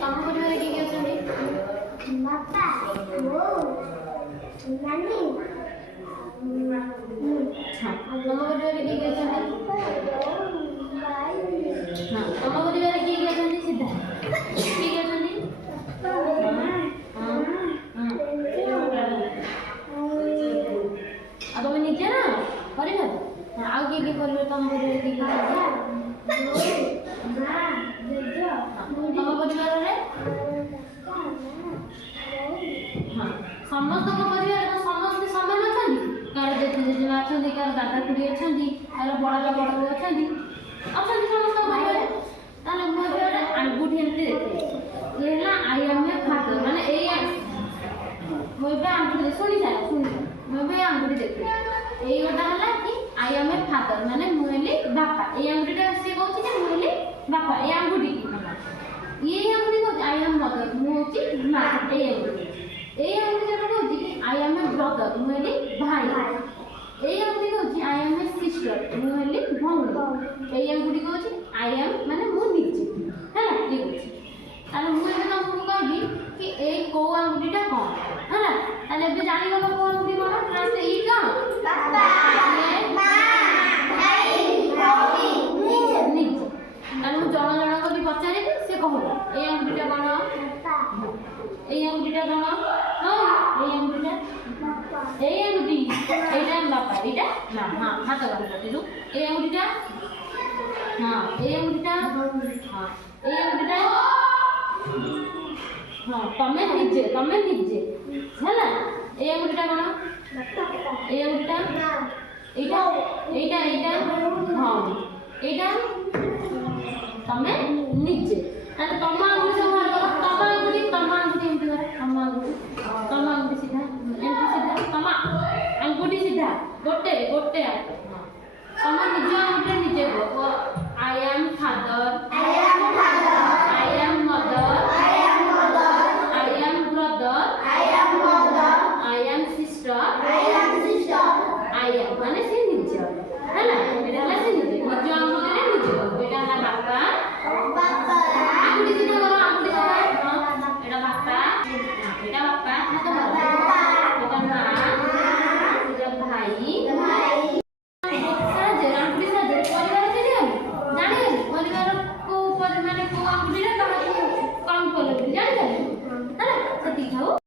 ତମ ପରିବାରରେ କିଏ କିଏ ଅଛନ୍ତି? ବାପା, ବୋଉ, ନାନୀ, ତମ ପରିବାରରେ କିଏ କିଏ ଅଛନ୍ତି? ତମ ପରିବାରରେ କିଏ କିଏ ଅଛନ୍ତି? ସିଧା କିଏ କିଏ ଅଛନ୍ତି? ଆଉ ତମେ ନିଜେ ନା ପରିବାର? ଆଉ କିଏ କିଏ ପରିବାର ତମ ପରିବାରରେ କିଏ କିଏ ଅଛନ୍ତି? ତମ ପରିବାରରେ ସମସ୍ତଙ୍କ ପରିବାରରେ ସମସ୍ତେ ସମାନ ଅଛନ୍ତି? କାହାର ଜେଜେ ଜେଜେମା ଅଛନ୍ତି, କାହାର ଦାଦା ଖୁଡି ଅଛନ୍ତି, କାହାର ବଡ଼ ବଡ଼ ବୋଉ ଅଛନ୍ତି ସମସ୍ତଙ୍କ ପରିବାରରେ। ତାହେଲେ ମୁଁ ଏବେ ଗୋଟେ ଆଙ୍ଗୁଠି ଏମିତି ଦେଖେ, ଇଏ ହେଲା ଆଇ ଆମ ଏ ଫାଦର, ମାନେ ଏଇ ମୁଁ ଏବେ ଆଙ୍ଗୁଠି ଶୁଣିଥାଏ ମୁଁ ଏବେ ଆଙ୍ଗୁଠି ଦେଖେ, ଏଇ ଗୋଟା ହେଲା କି ଆଇ ଆମ ଏ ଫାଦର, ମାନେ ମୁଁ ହେଲି ବାପା। ଏଇ ଆଙ୍ଗୁଠିଟା ସିଏ କହୁଛି ଯେ ମୁଁ ହେଲି ବାପା, ଏଇ ଆଙ୍ଗୁଠି ଇଏ ଆଙ୍ଗୁଠି କହୁଛି ଆଇ ଆମ ମଦର, ମୁଁ ହଉଛି ମା। ଏଇ ଆଙ୍ଗୁଠି ଯେଟା କହୁଛି କି ଆଇ ଆମ ଏ ବ୍ରଦର, ମୁଁ ହେଲି ଭାଇ। ଏଇ ଆଙ୍ଗୁଠି କହୁଛି ଆଇ ଆମ ଏ ସିଷ୍ଟର, ମୁଁ ହେଲି ଭଉଣୀ। ଏଇ ଆଙ୍ଗୁଠି କହୁଛି ଆଇ ଆମ ମାନେ ମୁଁ ନିଜେ, ହେଲା ଇଏ କହୁଛି। ତାହେଲେ ମୁଁ ଏବେ ତମକୁ କହିବି କି ଏଇ କୋଉ ଆଙ୍ଗୁଠିଟା କ'ଣ, ହେଲା। ତାହେଲେ ଏବେ ଜାଣିଗଲ କୋଉ ଆଙ୍ଗୁଠି କ'ଣ? ଏଇ କ'ଣ ତାହେଲେ ମୁଁ ଜଣ ଜଣ କରି ପଚାରିବି, ସେ କହିବ ଏଇ ଆଙ୍ଗୁଠିଟା କ'ଣ, ଏଇ ଆଙ୍ଗୁଠିଟା କ'ଣ, ଏଇ ଆଙ୍ଗୁଠିଟା, ଏଇ ଆଙ୍ଗୁଠି ଏଇଟା ବାପା, ଏଇଟା ମା। ହଁ ହାତ କାଟିଲୁ। ଏଇ ଆଙ୍ଗୁଠିଟା, ହଁ ଏଇ ଆଙ୍ଗୁଠିଟା, ହଁ ଏଇ ଆଙ୍ଗୁଠିଟା, ହଁ ତମେ ନିଜେ ହେଲା। ଏଇ ଆଙ୍ଗୁଠିଟା କ'ଣ, ଏଇ ଆଙ୍ଗୁଠିଟା, ଏଇଟା ଏଇଟା ଏଇଟା, ହଁ ଏଇଟା ତମେ ନିଜେ। ତାହେଲେ ତମ ଆଙ୍ଗୁଠି ସବୁ ବାହାର କର। ତମ ଆଙ୍ଗୁଠି ଏମିତି କର, ତମ ଆଙ୍ଗୁଠି ସିଧା, ଏମିତି ସିଧା, ତମ ଆଙ୍ଗୁଠି ସିଧା, ଗୋଟେ ତମ ନିଜ ଆଙ୍ଗୁଠିରେ ନିଜେ କୁହ ଆଇ ଆମ ଫାଦର, ଆଇ ଆମ ମଦର, ଆଇ ଆମ ବ୍ରଦର, ଆଇ ଆମ ସିଷ୍ଟର, ଆଇ ଆମ ମାନେ ସେ ନିଜ, ହେଲା। ଏଇଟା ହେଲା ସେ ନିଜ ଆଙ୍ଗୁଠିରେ ନିଜେ, ଏଇଟା ହେଲା ବାପା,